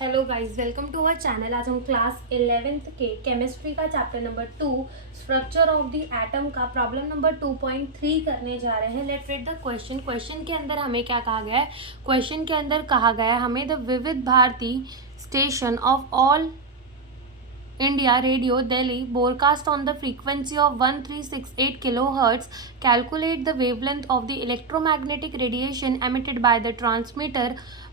Hello guys, welcome to our channel. आज हम class 11th के केमिस्ट्री का chapter number 2 structure of the atom का प्रॉब्लम नंबर 2.3 करने जा रहे हैं। Let's read the question. Question के अंदर हमें क्या कहा गया है? क्वेश्चन के अंदर कहा गया है हमें the Vividh Bharati station of all India Radio Delhi broadcast on the frequency of 1368 kilohertz. Calculate the wavelength of the electromagnetic radiation emitted by the transmitter.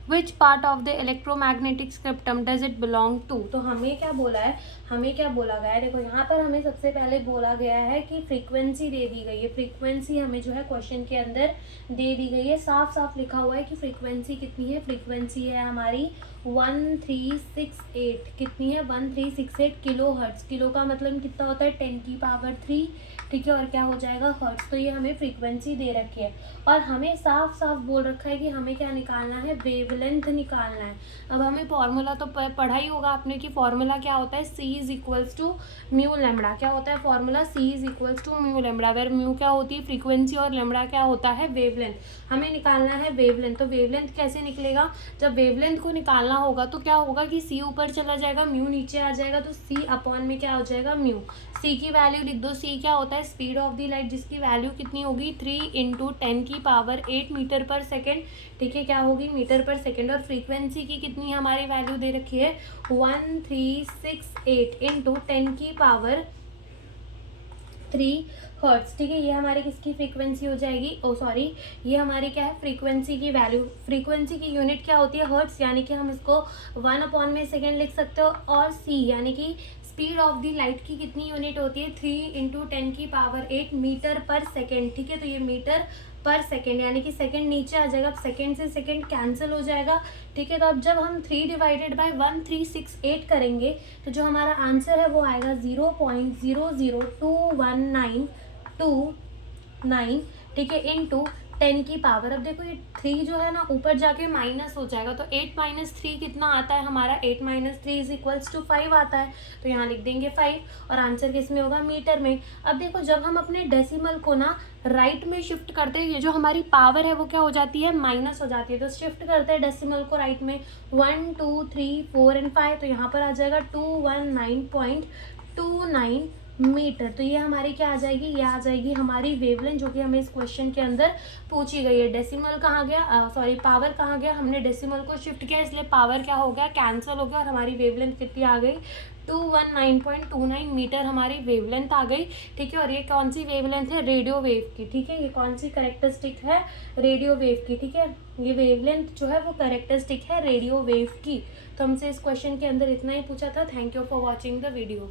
Which part of the electromagnetic spectrum does it belong to? तो हमें क्या बोला है, हमें क्या बोला गया है? देखो यहाँ पर हमें सबसे पहले बोला गया है कि फ्रीक्वेंसी दे दी गई है। फ्रीक्वेंसी हमें जो है क्वेश्चन के अंदर दे दी गई है, साफ साफ लिखा हुआ है कि फ्रीक्वेंसी कितनी है। फ्रीक्वेंसी है हमारी 1368। कितनी है? 1368 किलो हर्ट्स। किलो का मतलब कितना होता है? 10⁻3। ठीक है, और क्या हो जाएगा? हर्ट्स। तो ये हमें फ्रीक्वेंसी दे रखी है और हमें साफ साफ बोल रखा है कि हमें क्या निकालना है? वेवलेंथ निकालना है। अब हमें फॉर्मूला तो पढ़ा ही होगा आपने कि फॉर्मूला क्या होता है? C is equals to mu lambda. क्या होता है formula? C is equals to mu lambda, where mu क्या होती है? फ्रीक्वेंसी, और लेमड़ा क्या होता है? वेवलेंथ। हमें निकालना है वेवलेंथ। तो वेवलेंथ कैसे निकलेगा? जब वेवलेंथ को निकालना होगा तो क्या होगा कि C ऊपर चला जाएगा, म्यू नीचे आ जाएगा, तो C अपॉन में क्या हो जाएगा? म्यू। C की वैल्यू लिख दो। C क्या होता है? स्पीड ऑफ द लाइट, जिसकी वैल्यू कितनी होगी? 3 × 10⁸ मीटर पर सेकेंड। ठीक है, क्या होगी? मीटर पर सेकेंड। और फ्रीक्वेंसी की कितनी हमारी वैल्यू दे रखी है? 1368 × 10⁻³ हर्ट्स। ठीक है, ये हमारी किसकी फ्रीक्वेंसी हो जाएगी? सॉरी, ये हमारी क्या है? फ्रीक्वेंसी की वैल्यू। फ्रीक्वेंसी की यूनिट क्या होती है? हर्ट्स, यानी कि हम इसको 1/में लिख सकते हो। और C यानी कि स्पीड ऑफ द लाइट की कितनी यूनिट होती है? 3 × 10⁸ मीटर पर सेकेंड। ठीक है, तो ये मीटर पर सेकेंड, यानी कि सेकेंड नीचे आ जाएगा। अब सेकेंड से सेकेंड कैंसिल हो जाएगा। ठीक है, तो अब जब हम 3/1368 करेंगे तो जो हमारा आंसर है वो आएगा 0.0021929। ठीक है, इंटू 10⁻। अब देखो ये 3 जो है ना ऊपर जाके माइनस हो जाएगा, तो 8 - 3 कितना आता है हमारा? 8 - 3 इज इक्वल्स टू 5 आता है। तो यहाँ लिख देंगे 5 और आंसर किस में होगा? मीटर में। अब देखो जब हम अपने डेसिमल को ना राइट में शिफ्ट करते हैं, ये जो हमारी पावर है वो क्या हो जाती है? माइनस हो जाती है। तो शिफ्ट करते हैं डेसिमल को राइट में, 1 2 3 4 और 5, तो यहाँ पर आ जाएगा 219.29 मीटर। तो ये हमारी क्या आ जाएगी? ये आ जाएगी हमारी वेवलेंथ, जो कि हमें इस क्वेश्चन के अंदर पूछी गई है। डेसिमल कहाँ गया? सॉरी, पावर कहाँ गया? हमने डेसिमल को शिफ्ट किया, इसलिए पावर क्या हो गया? कैंसिल हो गया, और हमारी वेवलेंथ कितनी आ गई? 219.29 मीटर हमारी वेवलेंथ आ गई। ठीक है, और ये कौन सी वेवलेंथ है? रेडियो वेव की। ठीक है, ये कौन सी कैरेक्टरिस्टिक है? रेडियो वेव की। ठीक है, ये वेवलेंथ जो है वो कैरेक्टरिस्टिक है रेडियो वेव की। तो हमसे इस क्वेश्चन के अंदर इतना ही पूछा था। Thank you for watching the video.